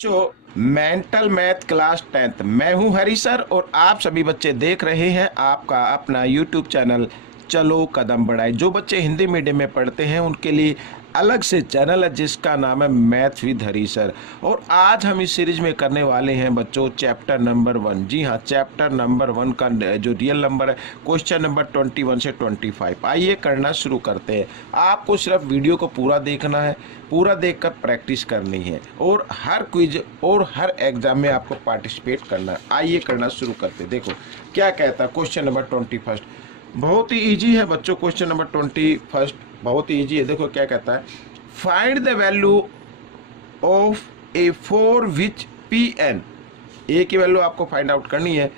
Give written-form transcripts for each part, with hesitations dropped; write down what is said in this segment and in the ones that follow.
बच्चों mental math class 10th मैं हूं हरी सर और आप सभी बच्चे देख रहे हैं आपका अपना यूट्यूब चैनल चलो कदम बढ़ाए। जो बच्चे हिंदी मीडियम में पढ़ते हैं उनके लिए अलग से चैनल है जिसका नाम है मैथ विद हरी सर। और आज हम इस सीरीज में करने वाले हैं बच्चों चैप्टर नंबर 1। जी हाँ, चैप्टर नंबर 1 का जो रियल नंबर है क्वेश्चन नंबर 21 से 25। आइए करना शुरू करते हैं। आपको सिर्फ वीडियो को पूरा देखना है, पूरा देखकर प्रैक्टिस करनी है और हर क्विज और हर एग्जाम में आपको पार्टिसिपेट करना है। आइए करना शुरू करते हैं। देखो क्या कहता है क्वेश्चन नंबर 21। बहुत ही इजी है बच्चों, क्वेश्चन नंबर 21 बहुत ही इजी है। देखो क्या कहता है, find the value of A for which P N. A की वैल्यू आपको फाइंड आउट करनी है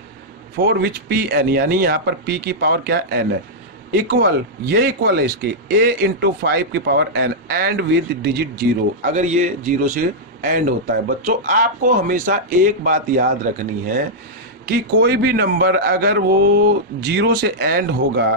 फॉर विच पी एन, यानी यहाँ पर पी की पावर क्या एन है, इक्वल ये इक्वल है इसके a इंटू 5 की power n and with digit 0। अगर ये 0 से एंड होता है बच्चों, आपको हमेशा एक बात याद रखनी है कि कोई भी नंबर अगर वो 0 से एंड होगा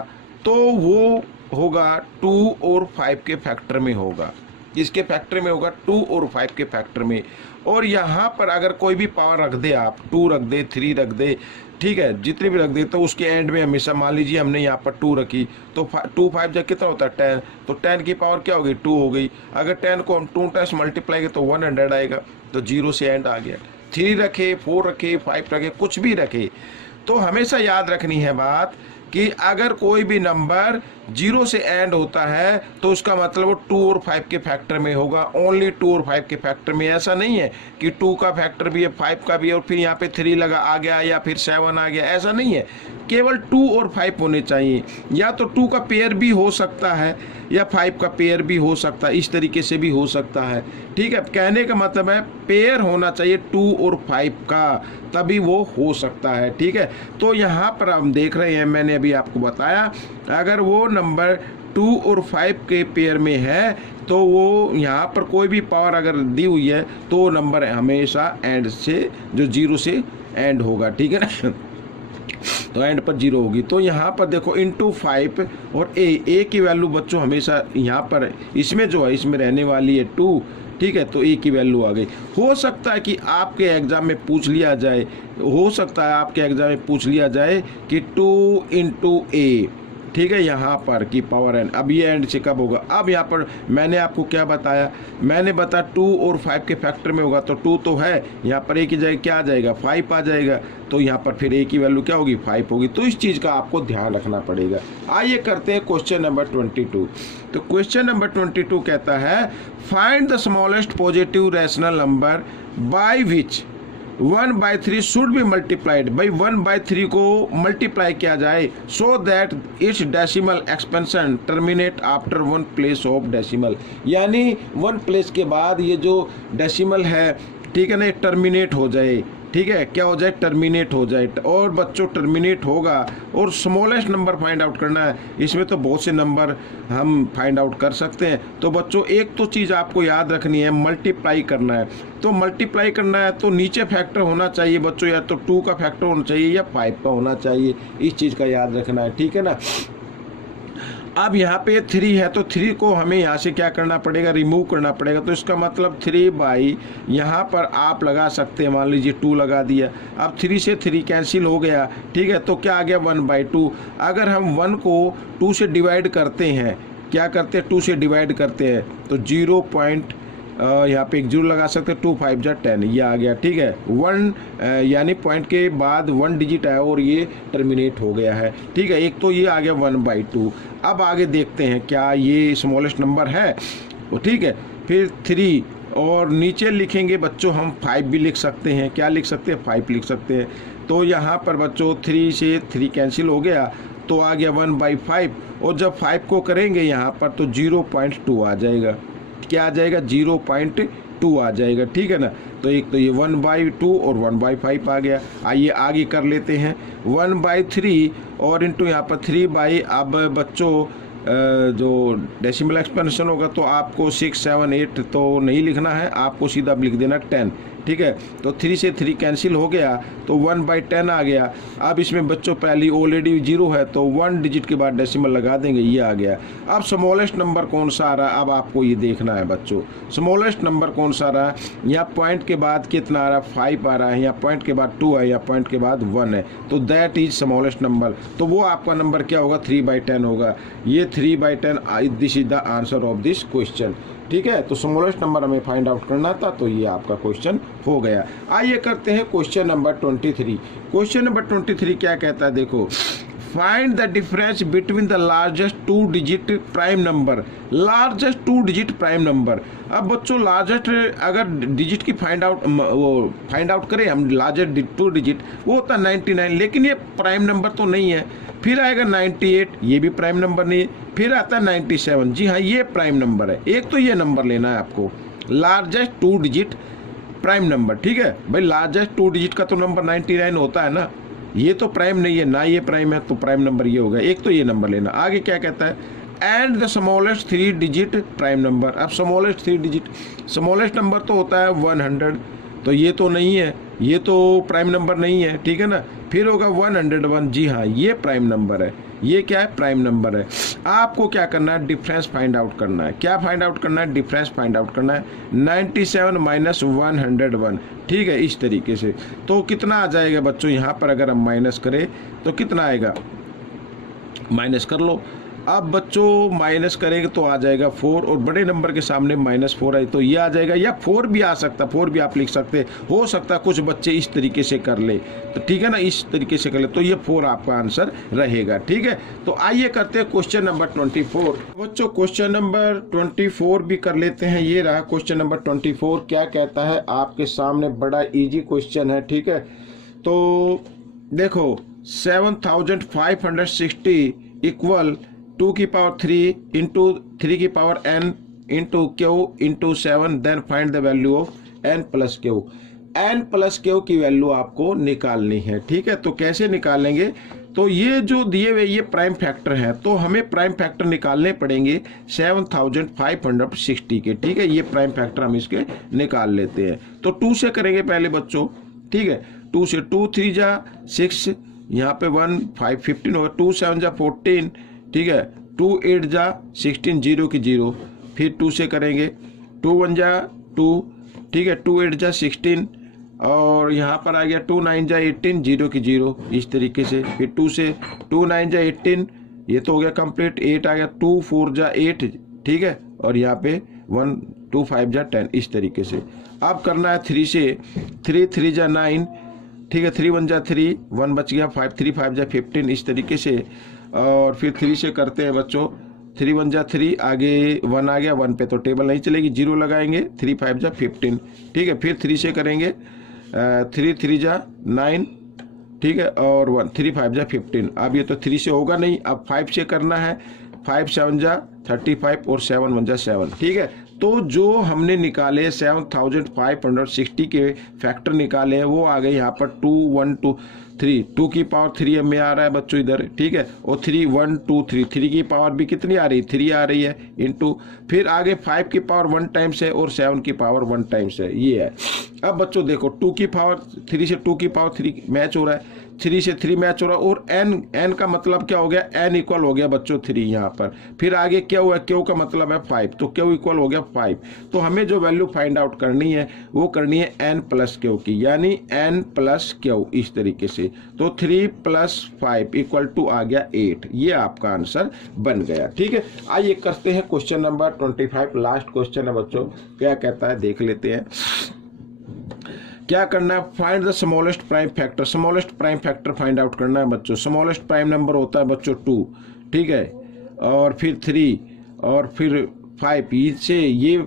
तो वो होगा 2 और 5 के फैक्टर में होगा। इसके फैक्टर में होगा 2 और 5 के फैक्टर में। और यहाँ पर अगर कोई भी पावर रख दे, आप 2 रख दे, 3 रख दे, ठीक है, जितनी भी रख दे, तो उसके एंड में हमेशा मान लीजिए हमने यहाँ पर 2 रखी तो 2 5 जब कितना होता है 10, तो 10 की पावर क्या होगी 2 हो गई। अगर 10 को हम 2 टाइम्स मल्टीप्लाई करें तो 100 आएगा, तो 0 से एंड आ गया। 3 रखे, 4 रखे, 5 रखे, कुछ भी रखे, तो हमेशा याद रखनी है बात कि अगर कोई भी नंबर 0 से एंड होता है तो उसका मतलब वो 2 और 5 के फैक्टर में होगा। ओनली 2 और 5 के फैक्टर में। ऐसा नहीं है कि 2 का फैक्टर भी है, 5 का भी है और फिर यहाँ पे 3 लगा आ गया या फिर 7 आ गया, ऐसा नहीं है। केवल 2 और 5 होने चाहिए। या तो 2 का पेयर भी हो सकता है या 5 का पेयर भी हो सकता है, इस तरीके से भी हो सकता है। ठीक है, कहने का मतलब है पेयर होना चाहिए 2 और 5 का, तभी वो हो सकता है। ठीक है, तो यहाँ पर हम देख रहे हैं, मैंने अभी आपको बताया, अगर वो नंबर 2 और 5 के पेयर में है तो वो यहाँ पर कोई भी पावर अगर दी हुई है तो नंबर हमेशा एंड से जो 0 से एंड होगा। ठीक है ना, तो एंड पर 0 होगी। तो यहाँ पर देखो इंटू 5 और ए की वैल्यू बच्चों हमेशा यहाँ पर इसमें जो है इसमें रहने वाली है 2। ठीक है, तो ए की वैल्यू आ गई। हो सकता है कि आपके एग्जाम में पूछ लिया जाए, हो सकता है आपके एग्जाम में पूछ लिया जाए कि 2 इंटू ए, ठीक है, यहाँ पर की पावर एन। अब ये एंड से कब होगा, अब यहाँ पर मैंने आपको क्या बताया, मैंने बताया 2 और 5 के फैक्टर में होगा, तो 2 तो है, यहाँ पर ए की जगह क्या आ जाएगा 5 आ जाएगा, तो यहाँ पर फिर ए की वैल्यू क्या होगी 5 होगी। तो इस चीज़ का आपको ध्यान रखना पड़ेगा। आइए करते हैं क्वेश्चन नंबर 22। तो क्वेश्चन नंबर 22 कहता है, find the smallest positive rational number by which 1/3 should be multiplied. भाई 1/3 को मल्टीप्लाई किया जाए so that it's decimal expansion terminate after 1 place of decimal. यानी 1 प्लेस के बाद ये जो डेसिमल है, ठीक है ना, टर्मिनेट हो जाए। ठीक है, क्या हो जाए टर्मिनेट हो जाए। और बच्चों टर्मिनेट होगा और स्मॉलेस्ट नंबर फाइंड आउट करना है। इसमें तो बहुत से नंबर हम फाइंड आउट कर सकते हैं। तो बच्चों एक तो चीज़ आपको याद रखनी है, मल्टीप्लाई करना है। तो मल्टीप्लाई करना है तो नीचे फैक्टर होना चाहिए बच्चों, या तो 2 का फैक्टर होना चाहिए या 5 का होना चाहिए। इस चीज़ का याद रखना है। ठीक है ना, अब यहाँ पे 3 है तो 3 को हमें यहाँ से क्या करना पड़ेगा, रिमूव करना पड़ेगा। तो इसका मतलब 3 बाई यहाँ पर आप लगा सकते हैं, मान लीजिए 2 लगा दिया। अब 3 से 3 कैंसिल हो गया। ठीक है, तो क्या आ गया 1/2। अगर हम 1 को 2 से डिवाइड करते हैं, क्या करते हैं 2 से डिवाइड करते हैं, तो 0 पॉइंट यहाँ पे एक 0 लगा सकते हैं, 2 5 जा 10, ये आ गया। ठीक है, 1 यानी पॉइंट के बाद 1 डिजिट आया और ये टर्मिनेट हो गया है। ठीक है, एक तो ये आ गया 1/2। अब आगे देखते हैं क्या ये स्मॉलेस्ट नंबर है। ठीक है, फिर 3 और नीचे लिखेंगे बच्चों हम 5 भी लिख सकते हैं। क्या लिख सकते हैं 5 लिख सकते हैं। तो यहाँ पर बच्चों 3 से 3 कैंसिल हो गया तो आ गया 1/5। और जब 5 को करेंगे यहाँ पर तो 0.2 आ जाएगा। क्या आ जाएगा 0.2 आ जाएगा। ठीक है ना, तो एक तो ये 1/2 और 1/5 आ गया। आइए आगे कर लेते हैं 1/3 और इंटू यहाँ पर 3 बाई, अब बच्चों जो डेसिमल एक्सपेंशन होगा तो आपको 6, 7, 8 तो नहीं लिखना है, आपको सीधा लिख देना 10। ठीक है, तो 3 से 3 कैंसिल हो गया तो 1/10 आ गया। अब इसमें बच्चों पहली ऑलरेडी 0 है तो 1 डिजिट के बाद डेसिमल लगा देंगे, ये आ गया। अब स्मॉलेस्ट नंबर कौन सा आ रहा है, अब आपको ये देखना है बच्चों, स्मॉलेस्ट नंबर कौन सा आ रहा है। यहाँ पॉइंट के बाद कितना आ रहा है, 5 आ रहा है, यहाँ पॉइंट के बाद 2 है, यहाँ पॉइंट के बाद 1 है, तो दैट इज स्मॉलेस्ट नंबर। तो वो आपका नंबर क्या होगा, 3/10 होगा। ये 3/10, this is the answer of this question. ठीक है, तो स्मॉलेस्ट नंबर हमें फाइंड आउट करना था, तो ये आपका क्वेश्चन हो गया। आइए करते हैं क्वेश्चन नंबर 23। क्वेश्चन नंबर 23 क्या कहता है, देखो, find the difference between the largest 2 digit prime number. Largest 2 digit prime number. अब बच्चों लार्जेस्ट अगर डिजिट की फाइंड आउट करें हम, लार्जेस्ट 2 डिजिट वो होता है 99, लेकिन ये प्राइम नंबर तो नहीं है। फिर आएगा 98, ये भी प्राइम नंबर नहीं है। फिर आता है 97, जी हाँ ये प्राइम नंबर है। एक तो ये नंबर लेना है आपको, लार्जेस्ट 2 डिजिट प्राइम नंबर। ठीक है भाई, लार्जेस्ट 2 डिजिट का तो नंबर 99 होता है ना, ये तो प्राइम नहीं है ना, ये प्राइम है, तो प्राइम नंबर ये होगा। एक तो ये नंबर लेना। आगे क्या कहता है, and the smallest 3 digit prime number. अब स्मॉलेस्ट 3 डिजिट, स्मॉलेस्ट नंबर तो होता है 100, तो ये तो नहीं है, ये तो प्राइम नंबर नहीं है। ठीक है ना, फिर होगा 101, जी हाँ ये प्राइम नंबर है, ये क्या है, प्राइम नंबर है। आपको क्या करना है, डिफरेंस फाइंड आउट करना है। क्या फाइंड आउट करना है, डिफरेंस फाइंड आउट करना है। 97 माइनस 101, ठीक है, इस तरीके से। तो कितना आ जाएगा बच्चों, यहाँ पर अगर हम माइनस करें तो कितना आएगा, माइनस कर लो। अब बच्चों माइनस करेंगे तो आ जाएगा 4, और बड़े नंबर के सामने -4 है तो ये आ जाएगा, या 4 भी आ सकता, 4 भी आप लिख सकते, हो सकता कुछ बच्चे इस तरीके से कर ले, तो ठीक है ना, इस तरीके से कर ले, तो ये 4 आपका आंसर रहेगा। ठीक है, तो आइए करते हैं क्वेश्चन नंबर 24। बच्चों क्वेश्चन नंबर 24 भी कर लेते हैं। ये रहा क्वेश्चन नंबर 24। क्या कहता है आपके सामने, बड़ा इजी क्वेश्चन है। ठीक है, तो देखो 7560 इक्वल 2 की पावर 3 इंटू 3 की power n into q into 7, then find the value of n plus q. n plus q की वैल्यू आपको निकालनी है। ठीक है, तो कैसे निकालेंगे, तो ये जो दिए हुए ये प्राइम फैक्टर है, तो हमें प्राइम फैक्टर निकालने पड़ेंगे 7560 के। ठीक है, ये प्राइम फैक्टर हम इसके निकाल लेते हैं। तो 2 से करेंगे पहले बच्चों। ठीक है, 2 से, 2 3 जा 6, यहाँ पे 1 5 15 होगा, 2 7 जा 14। ठीक है, 2 8 जा 16, 0 की 0। फिर 2 से करेंगे, 2 1 जा 2, ठीक है, 2 8 जा 16, और यहाँ पर आ गया 2 9 जा 18, 0 की 0, इस तरीके से। फिर 2 से 2 9 जा 18, ये तो हो गया कंप्लीट। 8 आ गया, 2 4 जा 8, ठीक है, और यहाँ पे 1 2 5 जा 10, इस तरीके से। अब करना है 3 से, 3 3 जा 9, ठीक है, 3 1 जा 3, 1 बच गया, 5 3 5 जा 15, इस तरीके से। और फिर 3 से करते हैं बच्चों, 3 1 जा 3, आगे 1 आ गया, 1 पे तो टेबल नहीं चलेगी, 0 लगाएंगे, 3 5 जा 15, ठीक है। फिर 3 से करेंगे, 3 3 जा 9, ठीक है, और 1 3 5 जा 15। अब ये तो 3 से होगा नहीं, अब 5 से करना है, 5 7 जा 35 और 7 1 जा 7, ठीक है। तो जो हमने निकाले 7560 के फैक्टर निकाले हैं वो आ गए यहाँ पर 2 1 2 3, 2 की पावर 3 में आ रहा है बच्चों इधर, ठीक है, और 3 1 2 3, 3 की पावर भी कितनी आ रही है, 3 आ रही है, इंटू फिर आगे 5 की पावर 1 टाइम्स है और 7 की पावर 1 टाइम्स है, ये है। अब बच्चों देखो 2 की पावर 3 से 2 की पावर 3 मैच हो रहा है, 3 से 3 मैच हो रहा है, और n का मतलब क्या हो गया, n इक्वल हो गया बच्चों 3 यहाँ पर। फिर आगे क्या हुआ, क्यू का मतलब है 5, तो क्यू इक्वल हो गया 5। तो हमें जो वैल्यू फाइंड आउट करनी है वो करनी है n प्लस क्यू की, यानी n प्लस क्यू, इस तरीके से। तो 3 + 5 इक्वल टू आ गया 8, ये आपका आंसर बन गया। ठीक है, आइए करते हैं क्वेश्चन नंबर 25, लास्ट क्वेश्चन है बच्चों। क्या कहता है देख लेते हैं। क्या करना है, find the smallest prime factor. Smallest prime factor find out करना है बच्चों। स्मॉलेस्ट प्राइम नंबर होता है बच्चों 2, ठीक है, और फिर 3 और फिर 5, इससे ये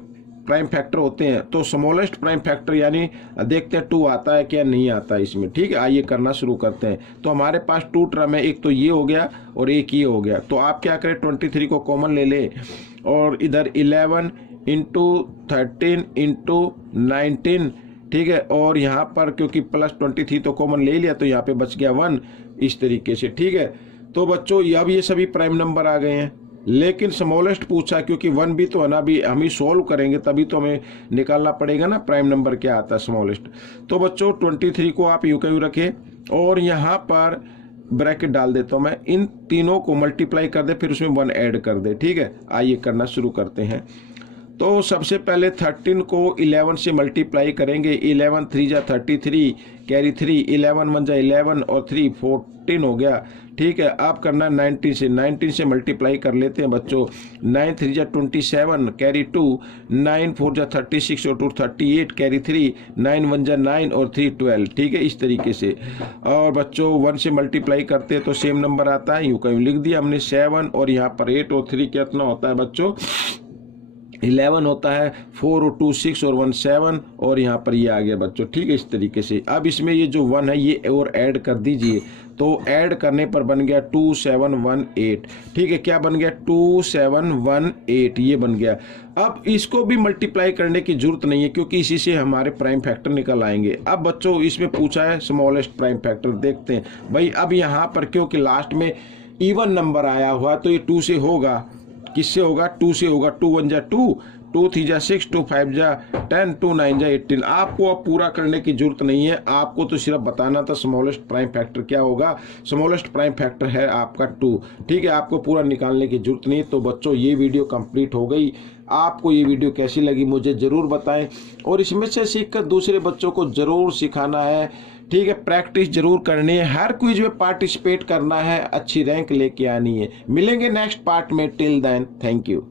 प्राइम फैक्टर होते हैं। तो स्मॉलेस्ट प्राइम फैक्टर यानी देखते हैं 2 आता है क्या नहीं आता है इसमें। ठीक है, आइए करना शुरू करते हैं। तो हमारे पास 2 टर्म है, एक तो ये हो गया और एक ये हो गया। तो आप क्या करें, 23 को कॉमन ले ले, और इधर 11 × 13 × 19, ठीक है, और यहाँ पर क्योंकि +23 तो कॉमन ले लिया तो यहाँ पे बच गया 1, इस तरीके से। ठीक है, तो बच्चों अब ये सभी प्राइम नंबर आ गए हैं। लेकिन स्मॉलेस्ट पूछा, क्योंकि 1 भी तो है ना, अभी हम ही सोल्व करेंगे तभी तो हमें निकालना पड़ेगा ना प्राइम नंबर क्या आता है स्मॉलेस्ट। तो बच्चों 23 को आप यूं का यूं रखें और यहाँ पर ब्रैकेट डाल देता हूँ मैं, इन तीनों को मल्टीप्लाई कर दे, फिर उसमें 1 ऐड कर दे। ठीक है, आइए करना शुरू करते हैं। तो सबसे पहले 13 को 11 से मल्टीप्लाई करेंगे। 11 3 जा 33, कैरी 3, 11 1 जा 11 और 3 14 हो गया। ठीक है, अब करना 19 से मल्टीप्लाई कर लेते हैं बच्चों। 9 3 जा 27, कैरी 2, 9 4 जा 36 और 2 38, कैरी 3, 9 1 जा 9 और 3 12। ठीक है, इस तरीके से। और बच्चों 1 से मल्टीप्लाई करते हैं तो सेम नंबर आता है, यूँ कहीं लिख दिया हमने 7 और यहाँ पर 8 और 3 कितना होता है बच्चों 11 होता है। 4 और 2 6 और 1 7 और यहाँ पर ये आ गया बच्चों। ठीक है, इस तरीके से। अब इसमें ये जो 1 है ये और ऐड कर दीजिए, तो ऐड करने पर बन गया 2718। ठीक है, क्या बन गया 2718, ये बन गया। अब इसको भी मल्टीप्लाई करने की जरूरत नहीं है क्योंकि इसी से हमारे प्राइम फैक्टर निकल आएंगे। अब बच्चों इसमें पूछा है स्मॉलेस्ट प्राइम फैक्टर, देखते हैं भाई। अब यहाँ पर क्योंकि लास्ट में इवन नंबर आया हुआ तो ये 2 से होगा। किससे होगा? 2 से होगा। 2 1 जा 2, 2 3 जा 6, 2 5 जा 10, 2 9 जा 18। आपको अब पूरा करने की जरूरत नहीं है, आपको तो सिर्फ बताना था स्मॉलेस्ट प्राइम फैक्टर क्या होगा। स्मॉलेस्ट प्राइम फैक्टर है आपका 2। ठीक है, आपको पूरा निकालने की जरूरत नहीं। तो बच्चों ये वीडियो कंप्लीट हो गई। आपको ये वीडियो कैसी लगी मुझे ज़रूर बताएं और इसमें से सीखकर दूसरे बच्चों को ज़रूर सिखाना है। ठीक है, प्रैक्टिस जरूर करनी है, हर क्विज में पार्टिसिपेट करना है, अच्छी रैंक लेके आनी है। मिलेंगे नेक्स्ट पार्ट में। Till then, thank you.